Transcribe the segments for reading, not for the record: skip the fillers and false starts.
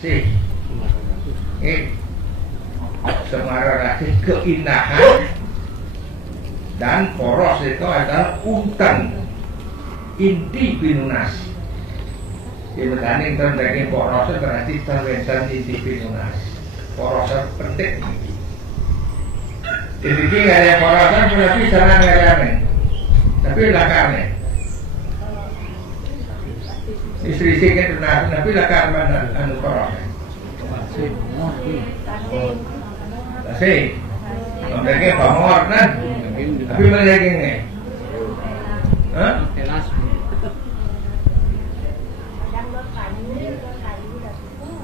Rasih. Semara rasih keindahan dan poros itu adalah untan inti pinunas. Dibanding terdaging porosnya berarti terwentan inti pinunas. Porosnya penting. Jadi nggak ada porosnya berarti sana nggak ada. Tapi lakarnya. Istri kan benar, tapi lakar mana anu porosnya. Tasik. Daging pamor kan. Tapi mana dagingnya? Hah?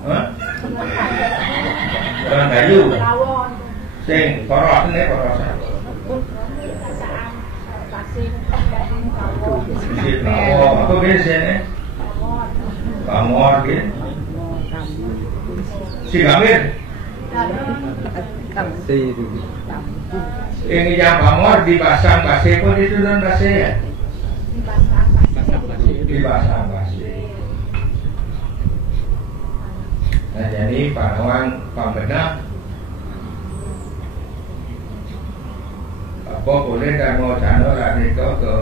Hah? Orang kayu. Sing poros ini porosnya. Oh, apa biasanya? Pamor gitu. Si Kamir. Ini yang pamor dipasang basi pun itu dan basi ya. Dipasang basi. Nah jadi pahlawan pembenak apa boleh dan mau channel lah itu ke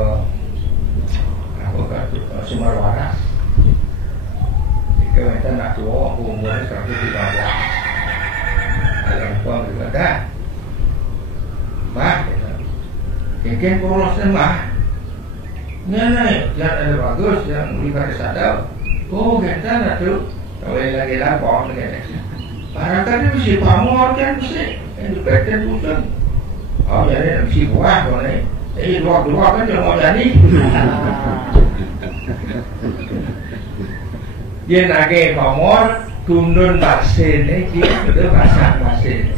apa ke Sumarwara. Jika kita nak tua umurnya 115. Ada apa berkata? Mah, yang porosnya mah. Nih, yang ada bagus, yang lihat sadar. Oh, kita nak tu. Kalau lagi lapor, kita. Para tadi mesti pamor kan mesti, independen bukan. Oh, jadi mesti buat kau ni. Dua kan jangan mau jadi. Dia nak ke pamor, tundun basin ni, dia betul basah basin.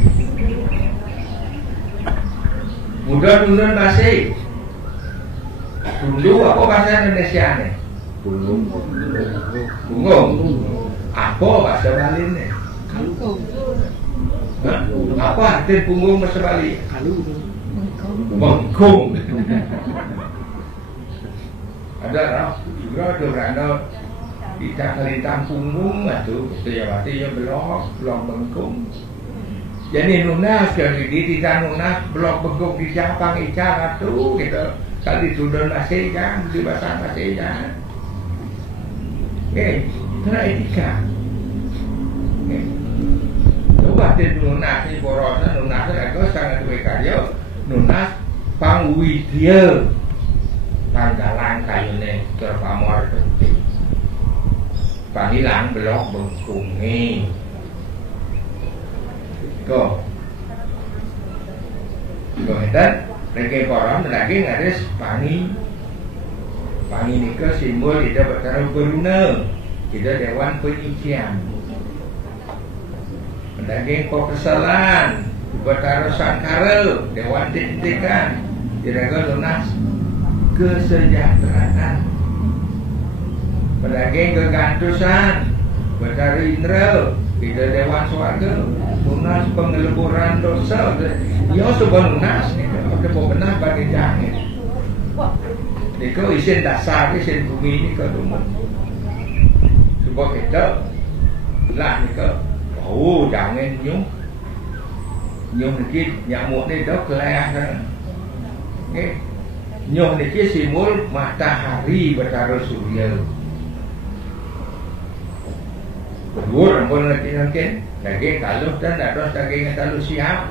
Mudah tundun basin. Tundu apa bahasa Indonesia ni? Bungung. Apa bahasa Bali ni? Apa arti punggung bahasa Bali? Bengkung. Ada lah. Juga ada beranda kita kelintang punggung tu. Setiawati yang blok bengkung. Jadi nunas jadi kita nunas blok bengkung di Japang icara tu kita. Kali tundun masih kan, di basah masih kan. Kena etika. Coba di nunas ni borosnya nunas aku sangat karya nunas pangwidya panggalan kayune terpamor penting. Panghilang blok bengkungi. Go. Kemudian Reke koram lagi ngaris pangi nika simbol kita bertaruh beruna. Kita dewan penyikian. Mendaging kesalahan bertaruh sangkara dewan dihentikan. Diraga lunas kesejahteraan. Mendaging kegantusan bertaruh indra. Kita dewan swarga. Lunas pengeleburan dosa. Ya sebab lunas ni. Ada benar bagi jangan. Ini kau isin dasar, isin bumi ni kau rumah. Sebab kita lah ni kau. Oh jangan nyum ni nyamuk ni dah kelihatan. Nyum ni simbol matahari bertaruh surya. Berdua pun nanti daging taluh dan ada daging yang taluh siap.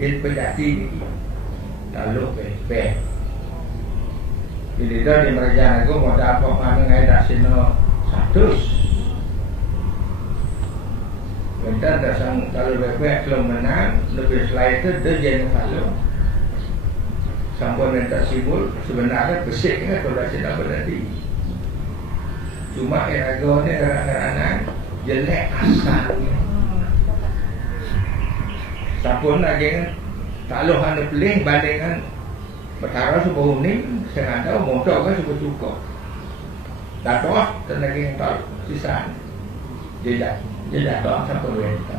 Ia berjati ni. Lalu pe. Jadi dah di mereka aku mau dapat mana ngai dah sino 100. Bentar dasang kalau pe belum menang lebih selain itu dia jadi kalau sampai minta simbol sebenarnya besik kan kalau tidak berarti. Cuma erago ni anak-anak jelek asalnya. Sapun lagi kalau anda pilih bandingkan perkara sebuah ni, saya ada motor kan sebuah cukup. Dato, dan lagi yang tahu sisa jejak doang sampai berita.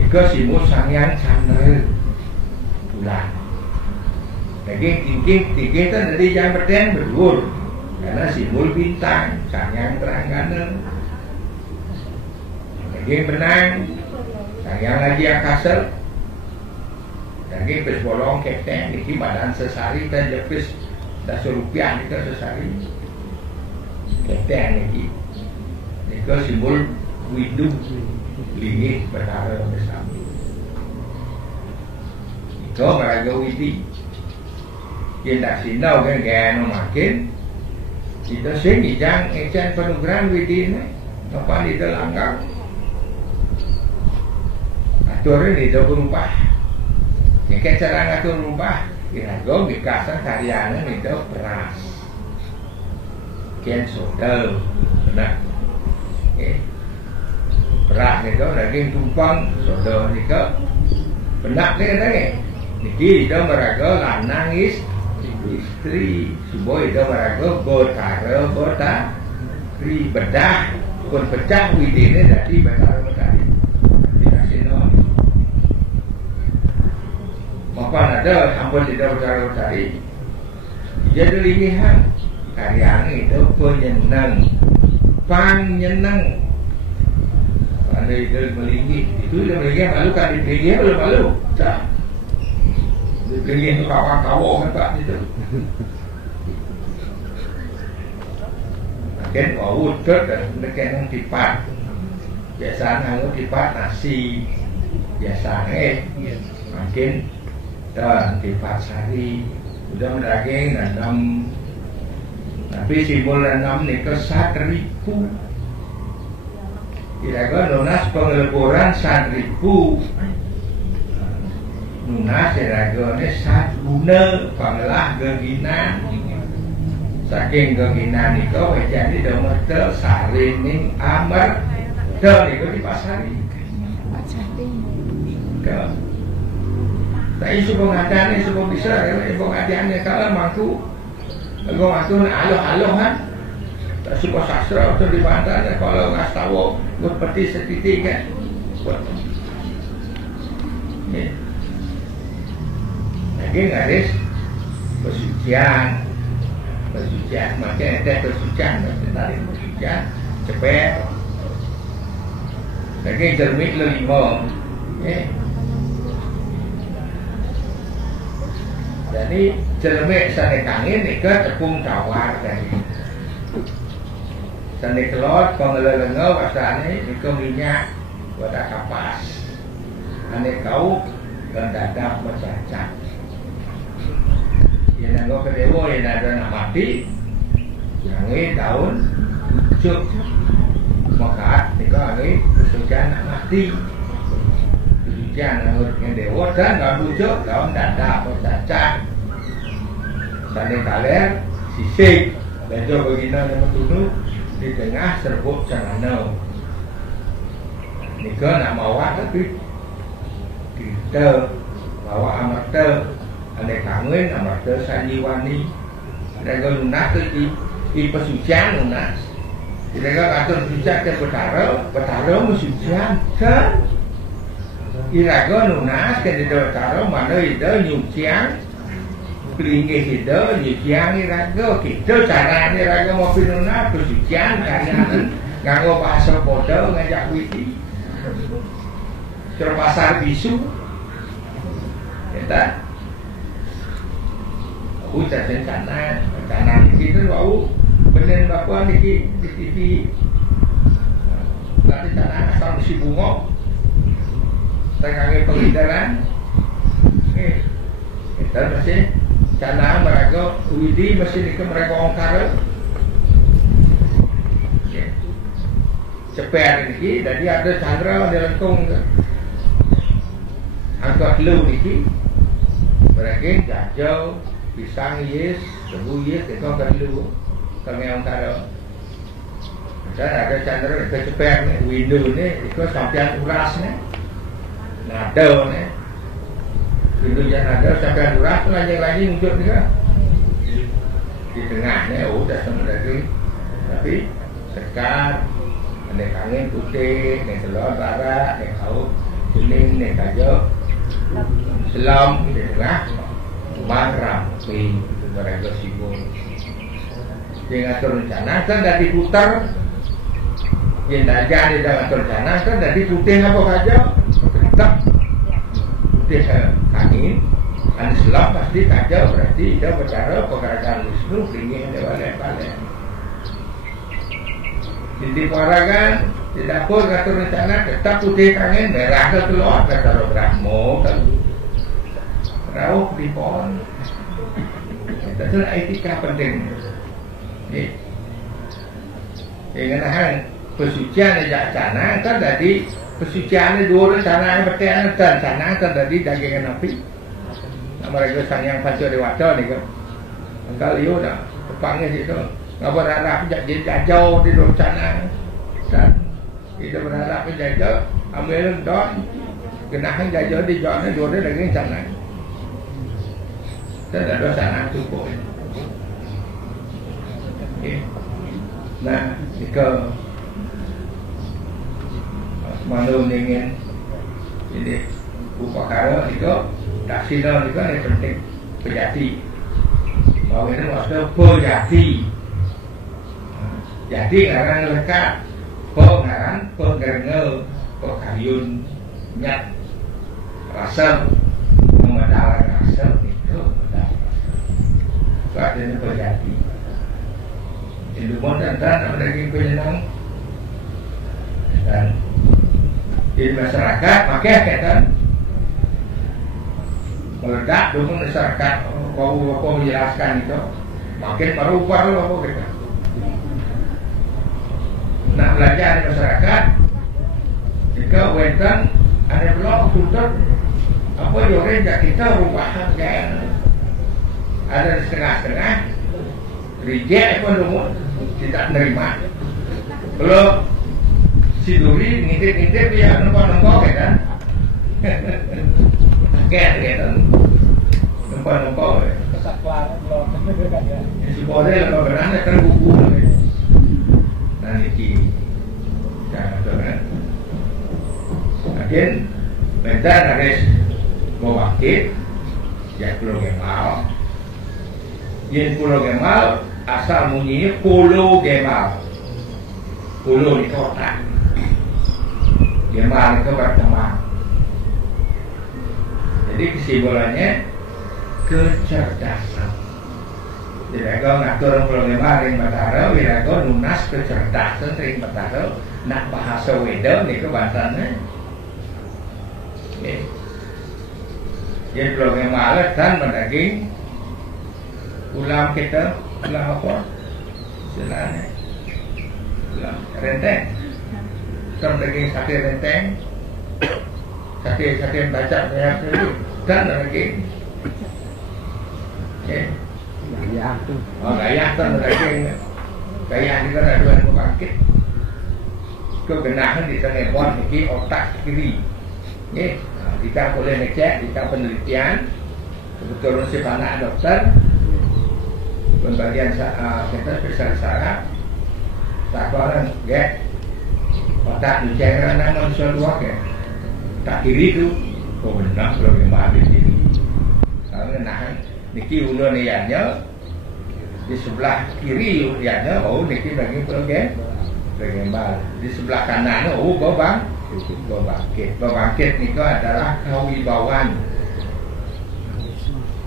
Ika simbol sangyan chandra bulan. Lagi tiga tu dari jam berten berdua, karena simbol bintang sangyan terangkan. daging benang, yang lagi yang kasar, daging pes bolong keteng, ini badan sesari dan jepis ₹10 itu sesari, keteng ini, itu simbol windu, lingit berdarah bersama. Itu mereka widi, yang tak sinau kan gaya makin, itu sini jangan ecan penugaran widi ni, apa ni terlanggar. Aturan itu berubah. Yang cara ngatur berubah, kira-kira dikasih karyanya itu beras, kian soda, benar. Beras itu daging tumpang, soda itu benar ni katanya. Niki itu mereka lanang istri, sebuah itu mereka botari bedah, pun pecah widine dari betara-betari. Mapan ada hampir tidak bercari-cari. Jadi limihan karyanya itu penyenang, panyenang. Anda itu melinggi, itu dia melinggi malu kan dipelinggi malu. Tak. Dipelinggi itu kawan-kawan kan itu. Makin wawut dan makin tipat. Biasanya itu tipat nasi, biasanya makin dan tipat sari sudah daging dan tapi simbol 6 ni ke 1.000. Kira-kira lunas pengeleburan 1.000. Lunas kira-kira ni 1 guna pengelah geginan. Saking geginan ni kau jadi demeter sarining amar dan itu di pasari. Kau tapi isu pengajian ini semua bisa, pengajian ini kalau mampu, nak aloh kan, tak suka sastra atau di bandar, kalau nggak tahu, buat peti setitik kan, buat. Lagi ngaris persucian, macam ada persucian, tarik persucian, cepet. Lagi jermik 5, jadi cermek sane kangin ni ke tepung tawar tadi. Sane kelot pengelelengau pasane ni ke minyak wadah kapas. Ane kau dan dadap bercacat. Yang nanggo kedewo yang ada nak mati, yang ini daun cuk makat ni ke ane kesucian nak mati. Yang dewa dan daun bujuk, daun dadap bercacat. Saling kaler, sisik, dan juga begina nama tunu di tengah serbuk celana. Nika nak bawa tapi kita bawa amata, ada kangen amata sanjiwani. Dan kalau lunas tu di pesucian lunas. Jadi kalau atur pesucian ke petara pesucian kan. Iraga lunas kan di petara mana itu nyucian. Pelinggi itu nyucian iraga kita cara iraga mau pinuna persucian karena nganggo bahasa bodoh ngajak witi terpasar bisu kita ucap rencana kita bau bener bapak niki di TV tadi tanah asal si bungo tengahnya pengidaran kita masih karena mereka widi masih ni mereka ongkar cepet ni jadi ada Chandra di lengkung angkat lu ni mereka jajau pisang yes tebu yes itu angkat lu kami ongkar dan ada Chandra itu cepet ni window ni itu sampai uras ni nado ni itu jangan ada sampai uras lagi muncul juga di tengahnya udah sama lagi tapi sekat ada kangen putih, ada telur barak, ada kau kuning, ada kajo selam di tengah maram di mereka sibuk dengan rencana kan dah diputar Yang dagang di dalam rencana kan jadi putih apa saja, tetap putih angin. Anda selap pasti kacau berarti dia bercara pekerjaan Wisnu tinggi dewa lepas. Jadi paragan di dapur kata rencana tetap putih angin merah ke keluar kata Brahmo kan rauh di pohon. Itu etika penting. Ingatkan pesucian yang sana kan jadi pesucian dua rencana yang bertian dan sana kan jadi dagangan api. Mereka sang yang pasal dewasa ni kan, engkau liu dah panggil situ. Ngapa berharap jadi jauh di rencana dan kita berharap jauh ambil don kenahan jauh di jauhnya dua dagangan sana. Dan ada sana cukup. Nah, jika malu ingin ini upakara itu tak sila juga yang penting berjati. Bahawa ini maksudnya berjati. Jadi ngaran lekat, pengaran, pengerengel, pekayun, nyat, rasa, memadalah rasa itu. Sebab ini berjati. Itu pun tentang daging penyenang dan di masyarakat makanya kata meledak dukung masyarakat bapak menjelaskan itu makin paru-paru apa kita nak belajar di masyarakat jika wenten ada blok tutup apa orang jak kita rumahan kan ada setengah-setengah reject pun dulu tidak menerima kalau si Duri ngintip-ngintip dia nempel-nempel kan kayak nempel-nempel kesatuan belum si Bodel kalau beranda terbuku dan ini jangan agen bentar harus mewakil ya Pulau Gemal yang Pulau Gemal asal bunyinya Pulau Gemal Pulau di kota Gemal itu berteman. Jadi kesimpulannya kecerdasan. Jadi kalau ngatur Pulau Gemal ring Batara, kalau nunas kecerdasan ring Batara, nak bahasa Weda ni kebahasannya. Jadi Pulau Gemal kan mendaging ulam kita, ulam apa? Istilahnya ulam renteng. Kita mendaging sate renteng, sate baca banyak sekali, dan lagi, gaya tu. Oh gaya tu mendaging gaya ni kan ada yang membangkit. Kegenahan di tengah pon ini otak kiri. Kita boleh ngecek, kita penelitian kebetulan si anak dokter pembagian kita spesialis saraf tak orang get otak dicek anak manusia luar ke tak kiri tu oh benar kalau memang ada kiri karena nahan niki ulun ianya di sebelah kiri ianya oh niki bagi program bal di sebelah kanan oh bangkit itu adalah kewibawaan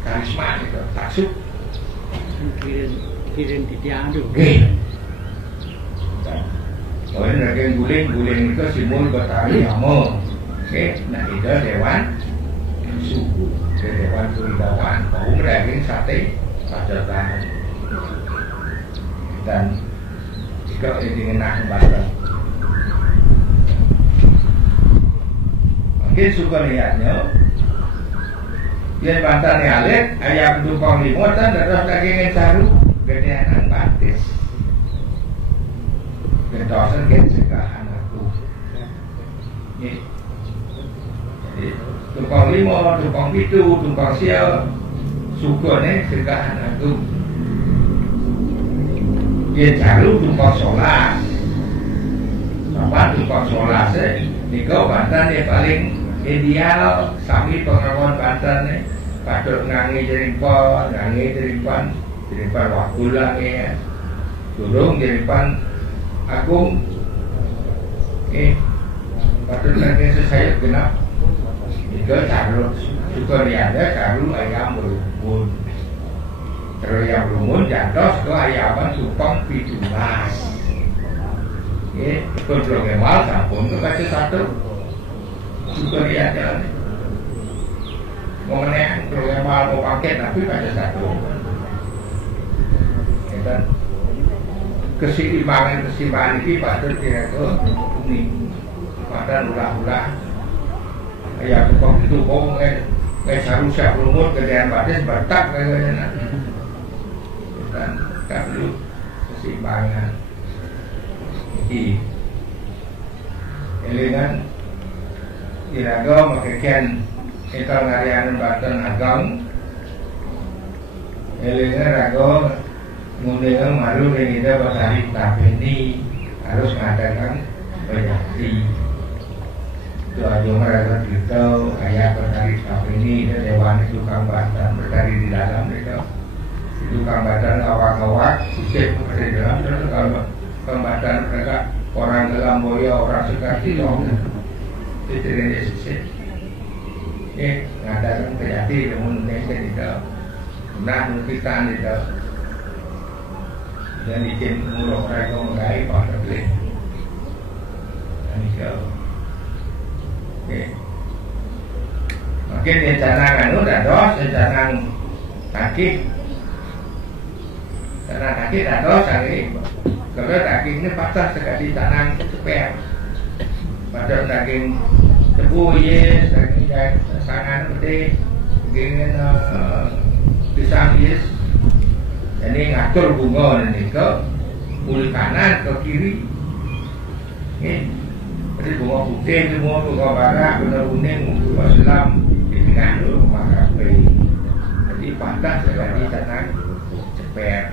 karisma itu taksub kirim titian tu. Oh ini lagi guling itu simbol bertali amo. Nah itu dewan suku, dewan kewibawaan. Oh daging sate pajaran dan jika ini nak batal. Mungkin suka lihatnya. Dia bantan ni alik, ayam dukong limutan, terus daging caru, gedean batis. Gentosan segala anakku. Jadi dukong limo, dukong pitu, dukong sial, suka ni segala anakku. Dia caru dukong solas. Apa dukong solas ni kau bantan dia paling ideal sami pengawan Banten ni patut ngangi jerimpan waktu lagi turung jerimpan agung patut nanti saya genap itu carut juga ada carut ayam berumun terus yang berumun jatuh ke ayaman supang pitulas kontrol kemal sampun ke baca satu juga ada mengenai kontrol kemal mau paket tapi baca satu dan keseimbangan ini patut kira-kira kuning pada ulah-ulah ya kok itu kok seharusnya rumut kemudian batas bertak kayaknya dan perlu keseimbangan di elegan kira-kira makaikan kita ngarian batan agam elegan rago mungkin malu yang kita bertarik tapi ini harus mengadakan berjati itu aja mereka kita kayak bertarik tapi ini dewan itu tukang batan bertarik di dalam itu tukang batan awak-awak sisip di dalam terus kalau pembatan mereka orang dalam boya orang sekarti itu ini sisip mengadakan berjati namun Indonesia tidak nah kita tidak dan izin murah mereka mengai pada beli dan itu makin canangan udah dos canang kaki dah dos hari kalau daging ini patah sekali canang seper pada daging tebu yes daging sangan gede daging pisang yes. Jadi ngatur bunga ini ke kiri kanan ke kiri. Jadi bunga putih, bunga barat, bunga kuning, bunga selam di tengah dulu maka jadi patah sekali tanah ceper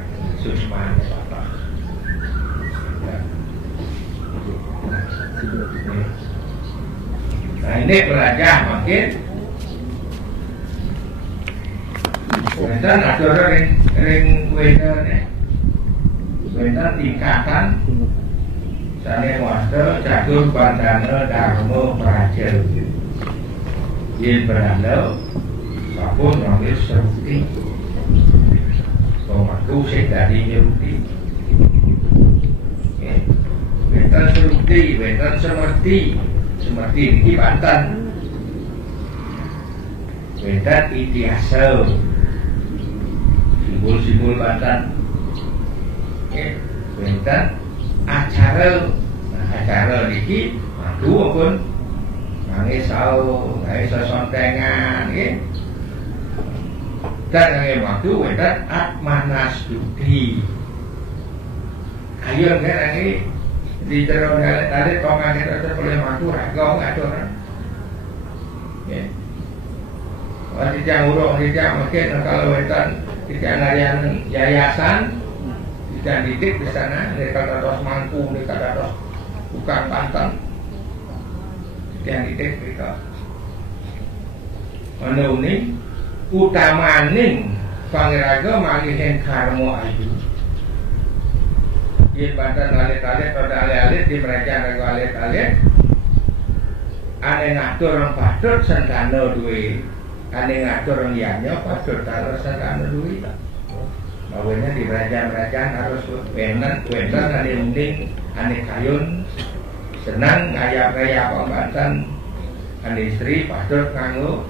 susman patah. Nah ini belajar makin. Kemudian ada ring waiter tingkatan Sane Wasta Catur Bandana Dharma Praja Yen Beranda Sapun Nangis Seruti Somaku Sekdadi Nyeruti Wetan Seruti, Wetan Semerti Semerti ini Banten Wetan Itiasa simbol-simbol Banten Banten acara ini madu pun nangis sau nangis sesontengan dan nangis madu Banten Atmanas Dudi ayo nangis di terus tadi tongan kita boleh madu ragong atau tidak urut tidak mungkin kalau Banten tidak ada yayasan tidak didik di sana mereka terus mampu mereka terus bukan Banten tidak didik mereka menuruni utamaning pangiraga malihin karmo ayu di Banten alit-alit pada alit-alit di kerajaan raga alit-alit ane ngatur orang patut sentana duit ane ngatur orang liannya patut taruh sentana duit bawahnya di kerajaan-kerajaan harus wenan ane unding ane kayun senang ngayap-ngayap orang Banten ane istri patut nganggu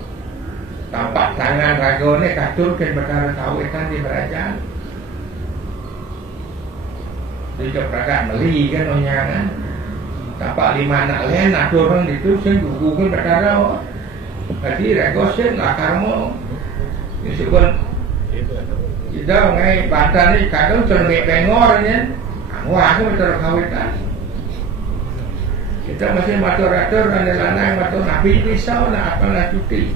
tampak tangan ragone katur ken perkara kawitan di kerajaan Tidak prakak meli kan onyangan. Tapak 5 anak lain ada orang itu saya gugukin perkara. Tadi rekosen lah karmo. Disebut kita ngai Banten ni kadang cermin pengornya. Wah aku betul kawitan. Kita masih matur-atur dan lanang matur nabi pisau nak apalah cuti.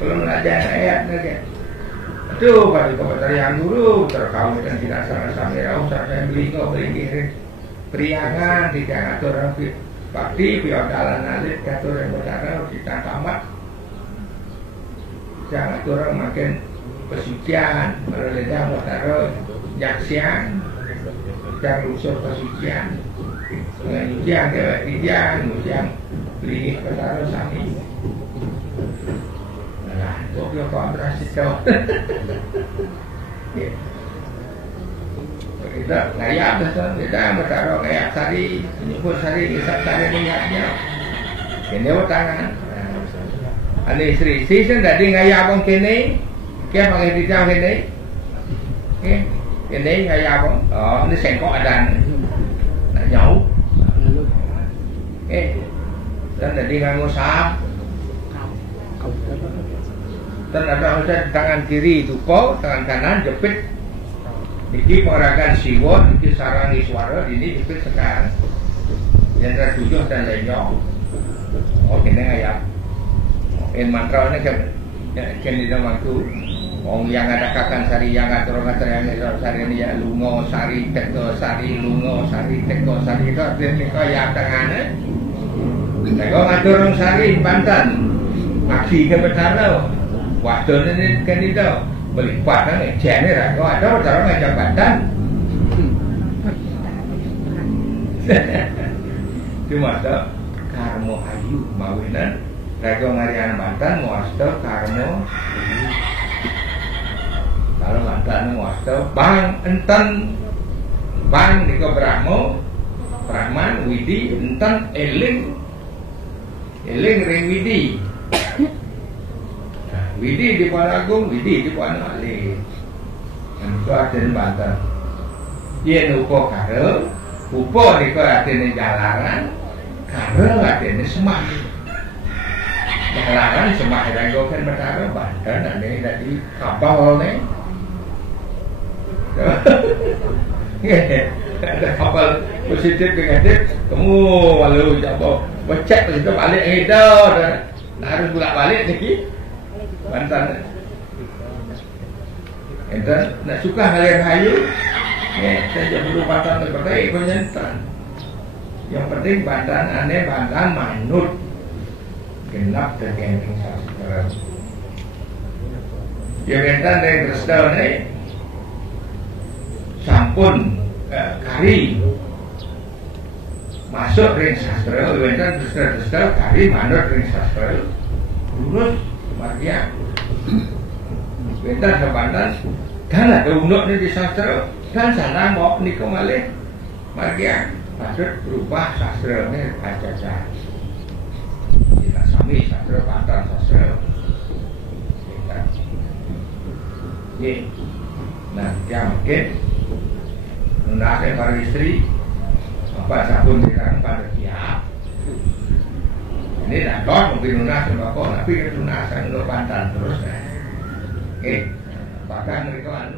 Kalau belajar ayat lagi. Itu pada kebetulan dulu terkawitan tidak sama-sama usah saya beli kau beli periangan tidak ngatur orang bakti piodalan alit ngatur yang berdarah kita tamat jangan ngatur orang makin pesucian berledah berdarah jaksian dan unsur pesucian Ujian dia, ujian beli perkara sami. Nah, kok kontrasi tu. Kita ngayak dah, kita bertaruh ngayak sari, menyebut sari, kisah sari niatnya. Kini tangan. Ani Sri sen tadi ngayak pun kini, kia pakai dijam kini, kini ngayak pun. Oh, ni sengkok ada, nak jauh. Dan tadi nganggo sap. Dan ada macam tangan kiri tupo, tangan kanan jepit. Iki pengerakan siwon, iki sarangi suara, ini jepit sekarang. Yang tujuh dan lainnya. Oh, kini ngayak. Mantra ni kan di dalam tu. Orang yang ada kakan sari, yang ada orang yang ada sari ni ya lungo sari, teko sari, lungo sari, teko sari itu artinya kau yang tangan. Teko ngatur orang sari Banten, aksi ke bertara. Waktu ni kan itu beli kuat ni, cene lah. Kau ada bertara macam Banten. Cuma tu karmo ayu mawinan. Rago ngarian Banten muasto karmo. Kalau Banten muasto bang enten bang niko Brahmo Brahman Widi enten eling ring Widi. Widi di Panagung, Widi di Panali. Itu artinya Banten. Ia upo karo, upo niko artinya jalanan, karo artinya semah. Jalanan semah rago kan bertara Banten ane dari kapal ni. Ada kapal positif negatif, kamu walau jauh becek itu balik hidup, harus bolak balik ni Banten. Enten nak suka hal hayu, saya perlu Banten seperti penyentan. Yang penting Banten ane Banten manut. Genap terkending sastra. Ya bentan dari Kristal ni sampun kari masuk ring sastra. Bentan Kristal kari manut ring sastra. Lurus margia. Bentan sebantan dan ada unuk ni di sastra dan sana mau nikah malih margia. Patut berubah sastra ni aja-aja. Kami sastra Banten sastra. Ye. Nah, yang mungkin menasih para istri apa sabun sekarang pada siap. Ini dah mungkin lunas sembako, tapi lunasan untuk Banten terus. Bahkan mereka